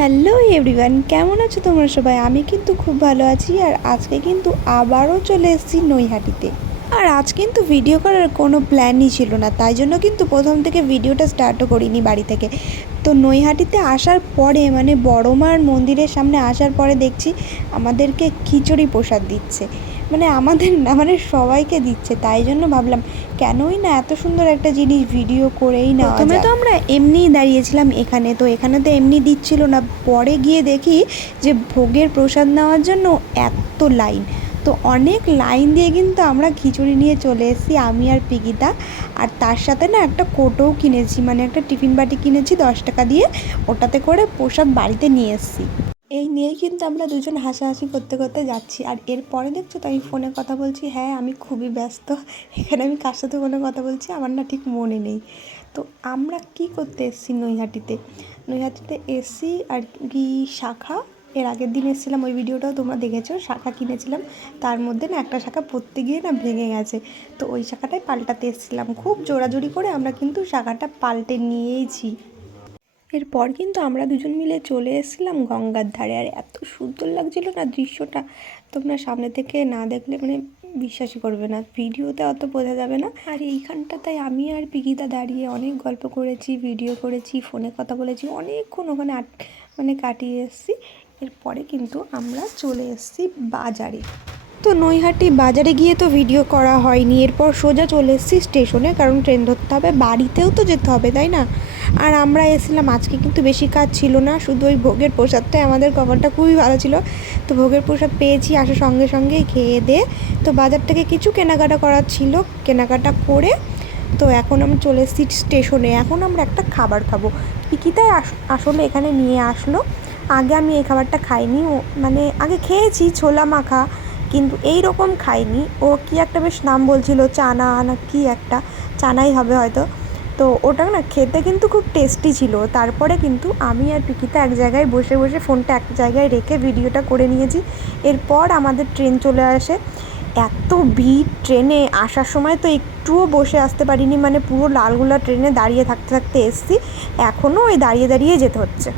Hello everyone, কেমন আছো তোমরা সবাই? আমি কিন্তু খুব ভালো আছি। আর আজকে কিন্তু আবারও চলে এসেছি নৈহাটিতে। আর আজ কিন্তু ভিডিও করার কোনো প্ল্যানই ছিল না, তাই জন্য কিন্তু প্রথম থেকে ভিডিওটা স্টার্টও করিনি বাড়ি থেকে। তো নৈহাটিতে আসার পরে মানে বড়মার মন্দিরের সামনে আসার পরে দেখছি আমাদেরকে খিচুড়ি প্রসাদ দিচ্ছে, মানে আমাদের না মানে সবাইকে দিচ্ছে। তাই জন্য ভাবলাম কেনই না এত সুন্দর একটা জিনিস ভিডিও করেই না। প্রথমে তো আমরা এমনিই দাঁড়িয়েছিলাম এখানে, তো এখানে তো এমনি দিচ্ছিল না। পরে গিয়ে দেখি যে ভোগের প্রসাদ নেওয়ার জন্য এত লাইন, তো অনেক লাইন দিয়ে কিন্তু আমরা খিচুড়ি নিয়ে চলে এসেছি আমি আর পিগিতা। আর তার সাথে না একটা কোটোও কিনেছি, মানে একটা টিফিন বাটি কিনেছি 10 টাকা দিয়ে, ওটাতে করে প্রসাদ বাড়িতে নিয়ে এসেছি। এই নিয়েই কিন্তু আমরা দুজন হাসাহাসি করতে করতে যাচ্ছি। আর এরপরে দেখছো তো আমি ফোনে কথা বলছি। হ্যাঁ, আমি খুবই ব্যস্ত, এখানে আমি কার সাথে ফোনে কথা বলছি আমার না ঠিক মনে নেই। তো আমরা কি করতে এসেছি নৈহাটিতে এসি আর কি শাখা। এর আগের দিন এসেছিলাম, ওই ভিডিওটাও তোমরা দেখেছো। শাখা কিনেছিলাম, তার মধ্যে না একটা শাখা পড়তে গিয়ে না ভেঙে গেছে, তো ওই শাখাটাই পাল্টাতে এসেছিলাম। খুব জোরাজুরি করে আমরা কিন্তু শাখাটা পাল্টে নিয়েইছি। এরপর কিন্তু আমরা দুজন মিলে চলে এসেছিলাম গঙ্গার ধারে। আর এত সুন্দর লাগছিল না দৃশ্যটা, তোমরা সামনে থেকে না দেখলে মানে বিশ্বাসই করবে না, ভিডিওতে অত বোঝা যাবে না। আর এইখানটাতে আমি আর পিগিতা দাঁড়িয়ে অনেক গল্প করেছি, ভিডিও করেছি, ফোনে কথা বলেছি, অনেকক্ষণ ওখানে মানে কাটিয়ে এসেছি। এরপরে কিন্তু আমরা চলে এসেছি বাজারে। তো নৈহাটি বাজারে গিয়ে তো ভিডিও করা হয়নি, এরপর সোজা চলে এসেছি স্টেশনে, কারণ ট্রেন ধরতে হবে, বাড়িতেও তো যেতে হবে তাই না। আর আমরা এসেছিলাম, আজকে কিন্তু বেশি কাজ ছিল না, শুধু ওই ভোগের প্রসাদটাই আমাদের কভারটা খুবই ভালো ছিল। তো ভোগের প্রসাদ পেয়েছি, আসার সঙ্গে সঙ্গেই খেয়ে দিয়ে তো বাজার থেকে কিছু কেনাকাটা করার ছিল, কেনাকাটা করে তো এখন আমরা চলে এসেছি স্টেশনে। এখন আমরা একটা খাবার খাবো, পিকিতাই আসলে এখানে নিয়ে আসলো। আগে আমি এই খাবারটা খাইনি, মানে আগে খেয়েছি ছোলা মাখা, কিন্তু এই রকম খাইনি। ও কি একটা বেশ নাম বলছিল, চানা না কি একটা, চানাই হবে হয়তো। তো ওটা না খেতে কিন্তু খুব টেস্টি ছিল। তারপরে কিন্তু আমি আর পিকিতা এক জায়গায় বসে বসে ফোনটা এক জায়গায় রেখে ভিডিওটা করে নিয়েছি। এরপর আমাদের ট্রেন চলে আসে। এত ভিড় ট্রেনে, আসার সময় তো একটুও বসে আসতে পারিনি, মানে পুরো লালগোলা ট্রেনে দাঁড়িয়ে থাকতে থাকতে এসছি, এখনও ওই দাঁড়িয়ে দাঁড়িয়ে যেতে হচ্ছে।